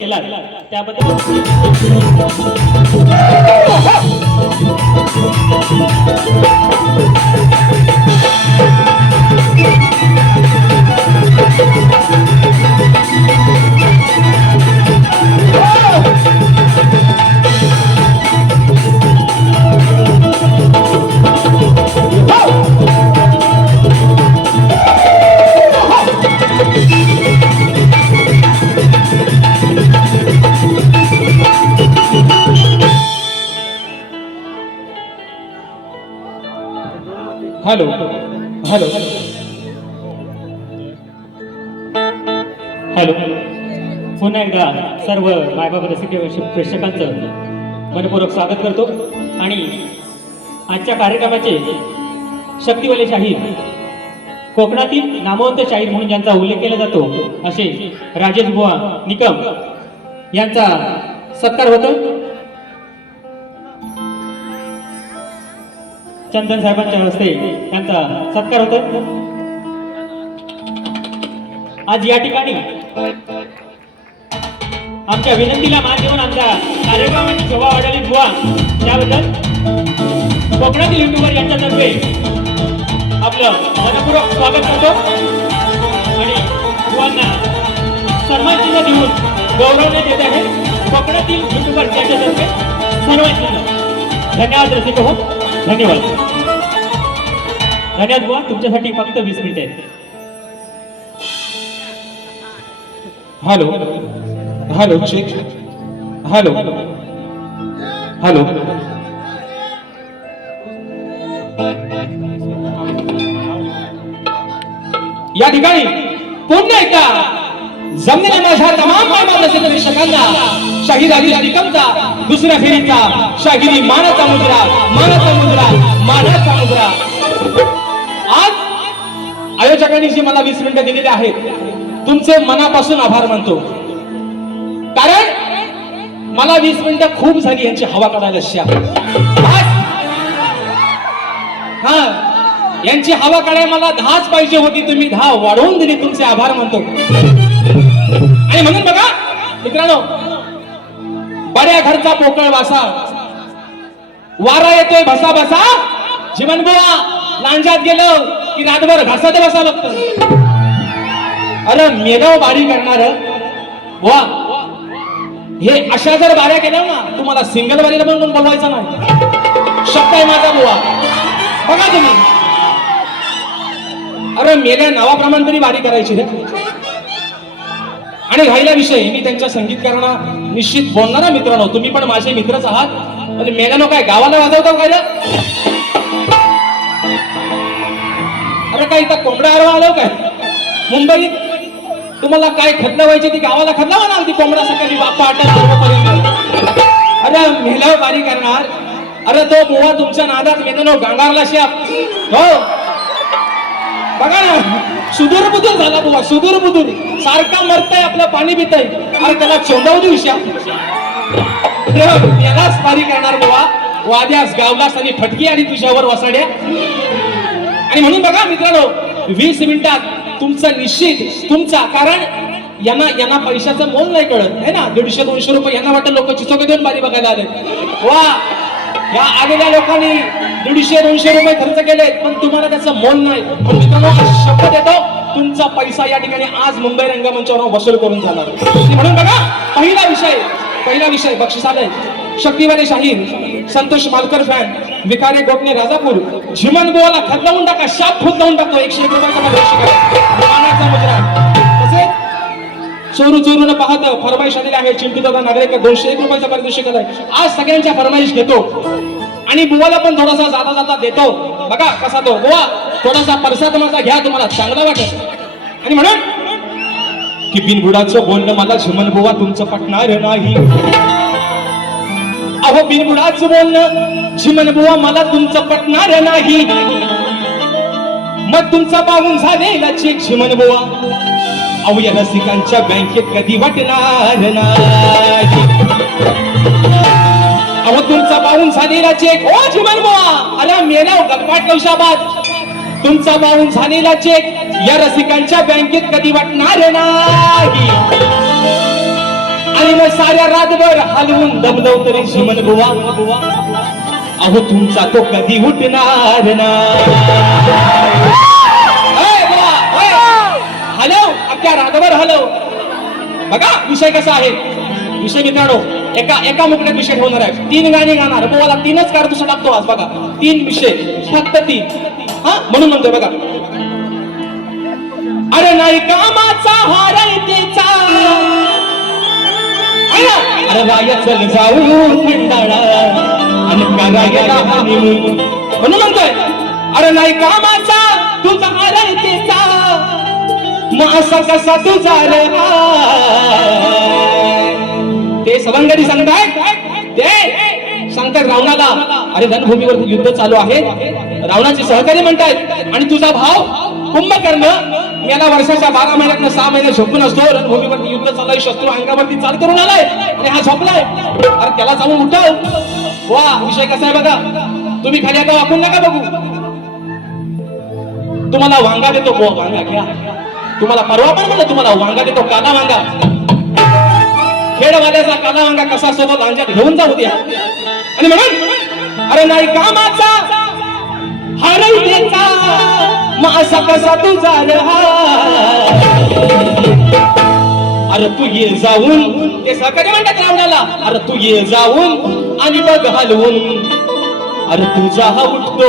केला त्याबद्दल hello. Hello. Hello. पुन्हा एकदा सर्व मायबाप रसिक प्रेक्षकांचं मनपूर्वक स्वागत करतो. आणि आजच्या कार्यक्रमाचे शक्तिवाले शाहीर कोकणातील नामवंत शाहीर म्हणून ज्यांचा उल्लेख केला जातो असे राजेश बुवा निकम यांचा सत्कार होतो. चंदन साहेबांच्या हस्ते त्यांचा सत्कार होतो आज या ठिकाणी आमच्या विनंतीला मान देऊन आमच्या कार्यक्रमाची शोभा वाढवली बुवा. त्याबद्दल कोकणातील युट्यूबर यांच्यातर्फे आपलं मनपूर्वक स्वागत करतो. आणि बुवांना सन्मानचिन्ह देऊन गौरवण्यात येत आहे. कोकणातील युट्यूबर यांच्यातर्फे सन्मान धन्यवाद रसिक हो धन्यवाद. धन्यवाद बुवा तुमच्यासाठी फक्त वीस मिनिटे आहेत. Hello. Hello. Check hello. Hello. या ठिकाणी पुन्हा एकदा. जमलेल्या माझ्या तमाम मायबापाच्या प्रेक्षकांना शाहीर आली निकमचा दुसऱ्या फेरीचा शाहिरी मानाचा मुद्रा मानाचा मुद्रा मानाचा मुद्रा. आज आयोजकांनी जी मला वीस मिनिटं दिलेली आहेत तुमचे मनापासून आभार मानतो. कारण मला वीस मिनिटं खूप झाली यांची हवा काढायला श्या. हा यांची हवा काढायला मला दहाच पाहिजे होती तुम्ही दहा वाढवून दिली तुमचे आभार मानतो. आणि म्हणून बघा मित्रांनो बऱ्या घरचा पोकळ वासा. वारा येतोय भसा भसा. जीवन बुवा लांजात गेलं की रातभर घासत बसा बघत अरे मेगाव बारी करणार वा. हे अशा जर बाऱ्या केल्या ना तुम्हाला सिंगल बारीला पण कोण बोलवायचं नाही. शब्द आहे माझा बुवा. बघा तुम्ही. अरे मेल्या नावाप्रमाणे तरी बारी करायची रे आणि राहिला विषय मी त्यांच्या संगीतकारांना निश्चित बोलणारा मित्रांनो तुम्ही पण माझे मित्रच आहात. म्हणजे आणि मेल्यानो काय गावाला वाजवतो काय अरे काय इथं कोंबड्या आरवा आलो हो काय? मुंबईत? तुम्हाला काय खतलं व्हायची ती गावाला खतला म्हणाल ती कोंबडा सकाळी बाप्पा आठ अरे मेल्यावर बारी करणार. अरे तो बुवा तुमच्या नादात मेल्यानो गांगारला शाप हो. बघा ना. सुदूर बुदूर झाला बुवा सुदूर बुदूर सारखा मरताय आपलं पाणी पिताय. अरे त्याला चोंदावू देऊ यालाच पारी करणार बुवा. वाद्यास गावलास आणि फटकी आणि तुझ्यावर वसाड्या. आणि म्हणून बघा मित्रांनो वीस मिनिटात तुमचा निश्चित तुमचा कारण यांना यांना पैशाचं मोल नाही कळत. आहे ना? दीडशे दोनशे रुपये यांना वाटतं लोक चिचोके देऊन बारी बघायला आले. वा! या आलेल्या लोकांनी दीडशे दोनशे रुपये खर्च केले पण तुम्हाला त्याचं मोल नाही. पण मित्रांनो देतो तुमचा पैसा या ठिकाणी आज मुंबई रंगमंचावर वसूल करून जाणार. म्हणून बघा पहिला विषय पहिला विषय बक्षिसालय आलंय. शाहीन शाहीर संतोष मालकर फॅन विकारे गोपने राजापूर झिमन बोला खदलावून टाका शाप खोदलावून टाकतो एकशे एक रुपयाचा चोरू चोरून पाहत. फरमाईश आलेली आहे. चिंटू दादा नागरिक दोनशे एक रुपयाचा पारितोषिक आहे. आज सगळ्यांच्या फरमाईश घेतो. आणि बुवाला पण थोडासा जाता जाता देतो. बघा कसा तो. बुवा थोडासा परसाद माझा घ्या तुम्हाला. चांगला वाटत आणि म्हणून की बिनबुडाचं बोलणं मला झिमन बुवा तुमचं पटणार नाही. अहो बिनबुडाचं बोलणं झिमन बुवा मला तुमचं पटणार नाही. मग तुमचा पाहून झालेला चेक शिमन बुवा. अहो या रसिकांच्या बँकेत कधी वाटणार नाही. अहो तुमचा पाहून झालेला चेक. ओ शिमन बुवा. अरे मेला गप्पाट कौशाबाद तुमचा पाहून झालेला चेक. या रसिकांच्या बँकेत कधी वाटणार नाही. आणि मग साऱ्या रातभर हलवून दमदव तरी शिमन बुवा. अहो तुमचा तो कधी उठणार ना अख्ख्या रातभर हलव. बघा विषय कसा आहे. विषय मित्रांनो एका एका मुकड्यात विषय ठेवणार आहे. तीन गाणी गाणार. मला तीनच कारतुसा टाकतो आज बघा. तीन विषय. फक्त तीन. हा? म्हणून म्हणतोय बघा. अरे नाही कामाचा हार अरे राया चल जाऊ खंडाळा. आणि करायला म्हणून. म्हणतोय. अरे नाही कामाचा तुझा हार असा कसा तू झाला. ते सवंगडी सांगताय? ते सांगतात रावणाला अरे रणभूमीवर युद्ध चालू आहे. रावणाचे सहकारी म्हणतायत आणि तुझा भाव कुंभकर्ण याला वर्षाच्या बारा महिन्यात सहा महिने झोपून असतो. रणभूमीवरती युद्ध चाललाय शत्रू अंगावरती चाल करून आलाय. आणि हा झोपलाय. अरे त्याला जाऊन उठव. वा विषय कसा आहे बघा. तुम्ही खाली आता वाकून नका बघू. तुम्हाला वांगा देतो. वांगा घ्या. तुम्हाला परवा पण म्हणलं तुम्हाला वांगा देतो काला वांगा. खेडवाल्याचा काला वांगा कसा सोबत तो घेऊन जाऊ द्या आणि म्हणून अरे नाही कामाचा हरई देचा मग असा कसा तू झाला अरे तू ये जाऊन ते सहकारी म्हणतात रावणाला अरे तू ये जाऊन आणि बघ हलवून. अरे तुझा हा उठतो.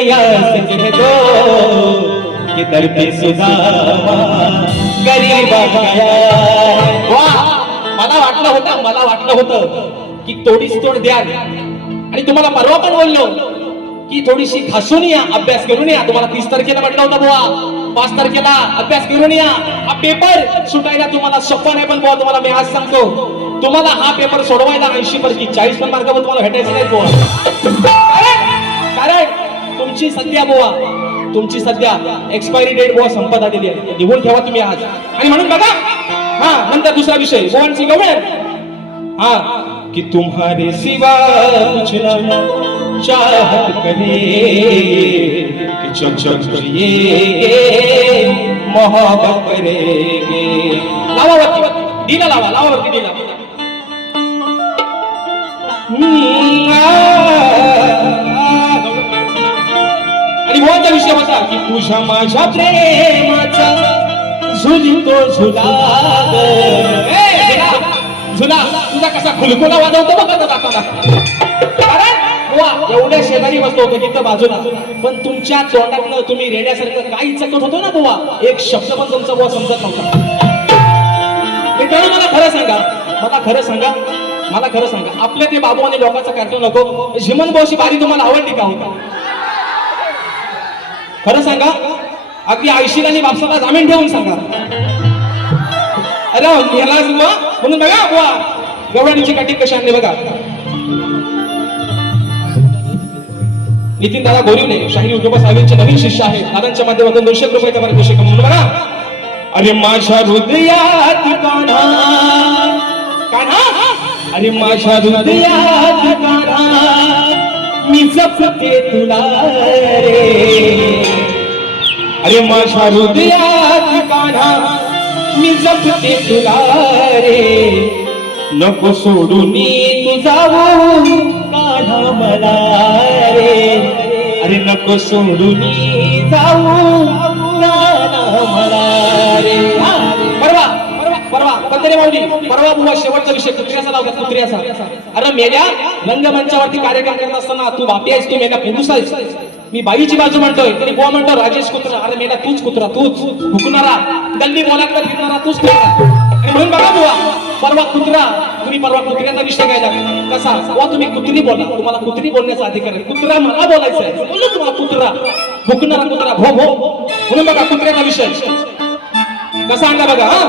कन्हैया सजन दो पे सुदामा गरीब मला वाटलं होतं मला वाटलं होतं की तोडीस तोड द्या आणि तुम्हाला परवा पण बोललो की थोडीशी खासून या अभ्यास करून या. तुम्हाला तीस तारखेला म्हटलं होतं बुवा. पाच तारखेला अभ्यास करून या. हा पेपर सुटायला तुम्हाला सोपा नाही पण बुवा तुम्हाला मी आज सांगतो. तुम्हाला हा पेपर सोडवायला ऐंशी पैकी चाळीस पण मार्क तुम्हाला भेटायचं नाही बुवा. तुमची सध्या बोवा. तुमची सध्या एक्सपायरी डेट बोवा संपत आलेली आहे. निघून ठेवा तुम्ही आज. आणि म्हणून बघा हा नंतर दुसरा विषय. बुवांची गवळ हा. कि तुम्हारे सिवा कुछ न चाहत करे कि चल चल जिए मोहब्बत करेंगे. लावा वरती. डीला लावा लावा वरती डीला. हम्म, आणि विषय होता की तुझ्या माझ्या प्रेमाचा झुलितो झुला झुला, तुझा कसा खुलकुला वाजवतो बघ आता जाताना कारण एवढ्या शेजारी बसतो होतो तिथं बाजूला. पण तुमच्या तोंडातनं तुम्ही रेड्यासारखं काही चकत होतो ना बुवा? एक शब्द पण तुमचा बुवा समजत नव्हता. मित्रांनो मला खरं सांगा मला खरं सांगा मला खरं सांगा आपल्या ते बाबू आणि लोकांचा कार्यक्रम नको. झिमन भाऊची बारी तुम्हाला आवडली का होता खरं सांगा अगदी आयशील आणि बापसाला जामीन ठेवून सांगा. अरे याला बुवा म्हणून बघा बुवा गवळणीची काठी कशी आणली बघा. नितीन दादा गोरिवले शाहीर उद्योग साहेबांचे नवीन शिष्य आहे दादांच्या माध्यमातून दोनशे रुपयाचा पारितोषिक म्हणून बघा. अरे माझ्या हृदयात कान्हा कान्हा अरे माझ्या हृदयात कान्हा मी जपते तुला रे. अरे माझ्या हृदयात काढा. मी जपते तुला रे. नको सोडून तुझा जाऊ कान्हा मला रे. अरे नको सोडून जाऊ. कान्हा मला परवा माऊली परवा बुवा शेवटचा विषय कुत्र्याचा लावतात कुत्र्याचा. अरे मेल्या रंगमंचावरती कार्यक्रम करत असताना तू बापी आहेस तू मेल्या पुरुष आहेस. मी बाईची बाजू म्हणतोय तरी बुवा म्हणतो राजेश कुत्रा. अरे मेला तूच कुत्रा तूच. हुकणारा. गल्ली बोलाकडे फिरणारा तूच आणि म्हणून बघा बुवा परवा कुत्रा तुम्ही परवा कुत्र्याचा विषय घ्यायला. कसा? बुवा तुम्ही कुत्री बोला. तुम्हाला कुत्री बोलण्याचा अधिकार आहे. कुत्रा मला बोलायचं आहे. बोललो तुम्हाला कुत्रा. भुकणारा कुत्रा. भो भो. म्हणून बघा कुत्र्याचा विषय. कसा आणला बघा हा?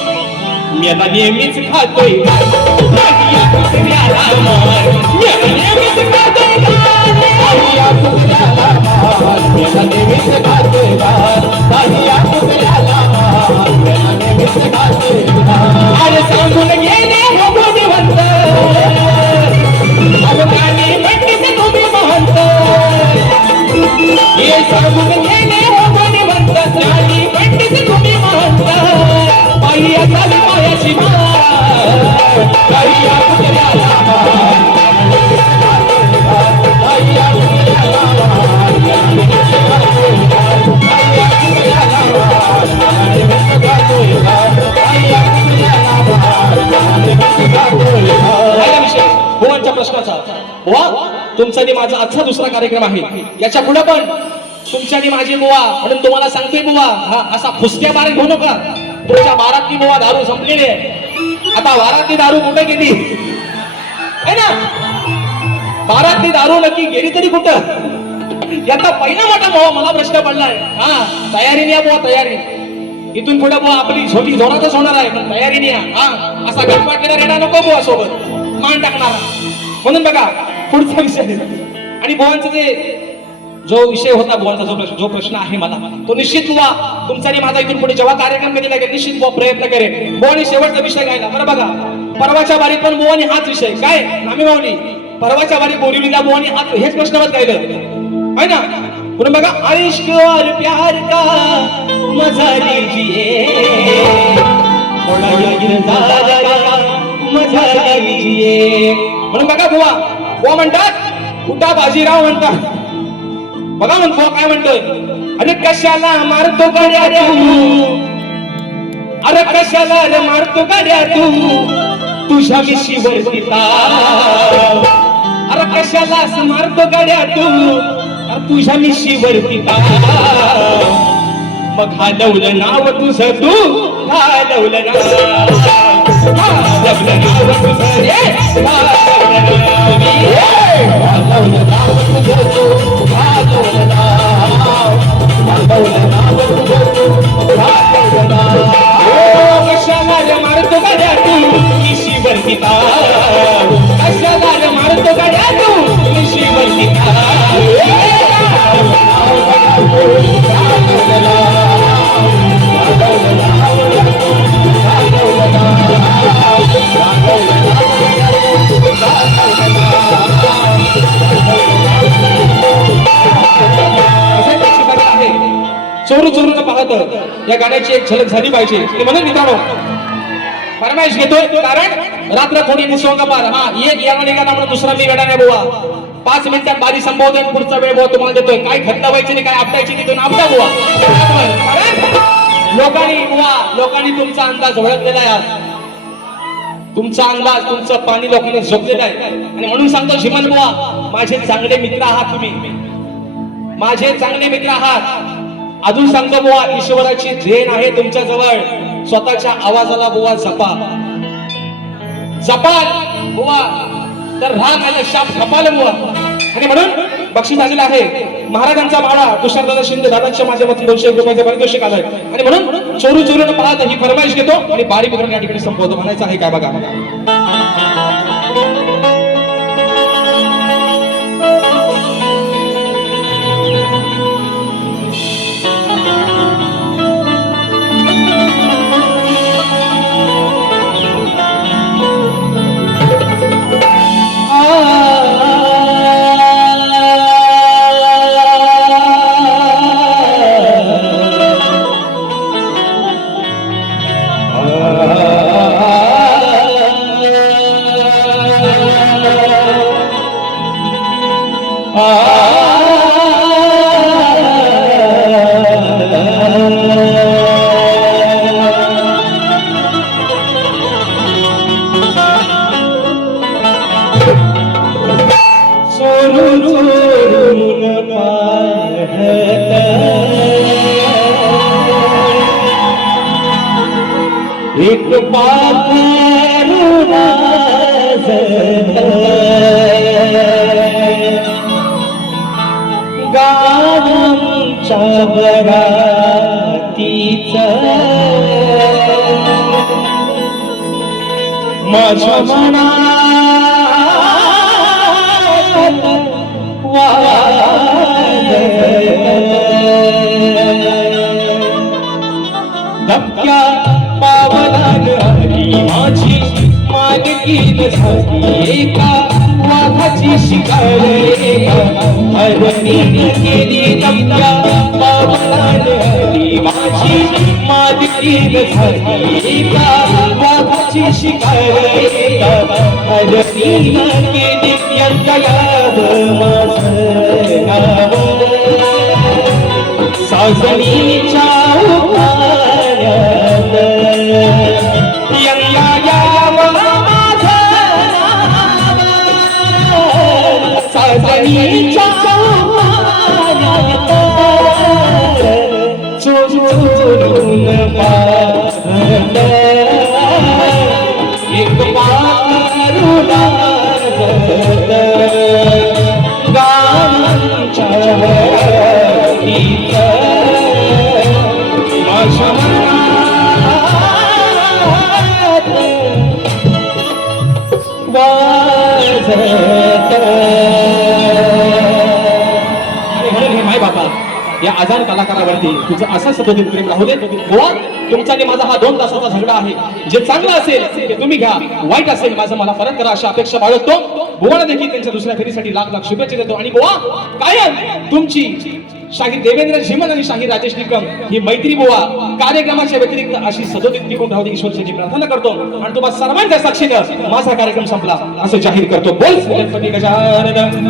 मेला नेहमीच खातोय नाही या कुत्र्याला मन मेला नेहमीच खातोय नाही या कुत्र्याला मन मेला नेहमीच खातोय नाही या कुत्र्याला मन मेला नेहमीच खातोय अरे सांगून गेले हो बुद्धिवंत अहो गाणी म्हणते तुम्ही महंत. हे सांगून गेले हो प्रश्नाचा. तुमचा आणि माझा आजचा दुसरा कार्यक्रम आहे. याच्यापुढे पण तुमच्या आणि माझी बुवा म्हणून तुम्हाला सांगते बुवा हा असा फुसक्या बार घेऊ नका. तुमच्या बारातली बुवा दारू संपलेली आहे. आता बारातली दारू कुठे गेली? आहे ना? बारातली दारू नक्की गेली तरी कुठं? याचा पहिला मोठा बुवा मला प्रश्न पडलाय. हा तयारीने या बुवा तयारी. इथून पुढे बुवा आपली छोटी जोरातच होणार आहे पण तयारीने या हा असा गप्पा केला रेडा नको बुवा सोबत. मान टाकणारा. म्हणून बघा पुढचा विषय. आणि बुवांचं जे जो विषय होता गोवाचा जो प्रश्न जो प्रश्न आहे मला तो निश्चित व्हा तुमचा आणि माझा इथून पुढे जेव्हा कार्यक्रम केला लागेल निश्चित व्हा प्रयत्न करे बुवानी शेवटचा विषय गायला बरं बघा. परवाच्या बारीत पण बुवानी हाच विषय. काय? नामी माऊली परवाच्या बारीत बोरिवलीला बुवानी हाच हेच प्रश्नवत गायलं. आहे ना? म्हणून बघा आयुष्क और प्यार का मजा लीजिए मजा लीजिए म्हणून बघा बुवा. बुवा म्हणतात कुठा बाजीराव म्हणतात. बघा म्हणतो काय म्हणतोय. अरे कशाला मारतो गाड्या तू? अरे कशाला रे मारतो गाड्या तू? तुझ्या मिशीवर पिता. अरे कशाला असं मारतो गाड्या तू? तुझ्या मिशीवर पिता. मग घालवलं नाव तुझं तू? घालवलं नाव. घालवलं नाव तुझं रे. घालवलं नाव. चोरू चोरून पाहत. या गाण्याची एक झलक झाली पाहिजे. ते म्हणून मित्रांनो फरमाईश घेतोय. कारण रात्र कोणी निसोंग पार. हा एक या निघाला म्हणून दुसरा मी वेळा नाही बुवा. पाच मिनिटात बारी संबोधन पुढचा वेळ बोवा तुम्हाला देतोय. काय खतलावायची नाही काय आपटायची नाही दोन आपटा बोवा. लोकांनी बुवा लोकांनी तुमचा अंदाज ओळखलेला आहे तुमचा अंदाज तुमचं पाणी लोकांनी झोपलेलं आहे. आणि म्हणून सांगतो शिमन बुवा माझे चांगले मित्र आहात तुम्ही. माझे चांगले मित्र आहात. अजून सांगतो बुवा ईश्वराची देण आहे तुमच्या जवळ स्वतःच्या आवाजाला बुवा जपा. जपाल बुवा. तर राग आलं शाप खपाल बुवा. आणि म्हणून बक्षीस आलेलं आहे. महाराजांचा भाडा तुषारदादा शिंदे दादांच्या माझ्या वतीने दोनशे रुपयाचे पारितोषिक आलंय. आणि म्हणून चोरू चोरून पाहत ही फरमाईश घेतो आणि बारी बिघडून या ठिकाणी संपवतो. म्हणायचं आहे काय बघा? एक पाखरू गावांच्या बरातीच माझ्या मना मालकीन एका वाघाची शिकार एका केली धक्क्या पावलान माझी मालकीन झाली एका वाघाची शिकार एका केली माझं साजणीच्या साजणीच्या उभाऱ्यात या आजार कलाकारावरती तुझं असं सदोदित प्रेम राहू दे गोवा तुमचा आणि माझा हा दोन तासाचा झगडा आहे. जे चांगलं असेल ते तुम्ही घ्या. वाईट असेल माझं मला फरक करा अशी अपेक्षा बाळगतो. गोवाला देखील त्यांच्या दुसऱ्या फेरीसाठी लाख लाख शुभेच्छा देतो. आणि गोवा कायम तुमची शाहीर देवेंद्र झिमन आणि शाहीर राजेश निकम ही मैत्री बुवा. कार्यक्रमाच्या व्यतिरिक्त अशी सदोदित टिकून राहू दे ईश्वरची प्रार्थना करतो. आणि तुम्हाला सर्वांच्या साक्षीनं माझा कार्यक्रम संपला. असं जाहीर करतो. बोल. गणपती गजानन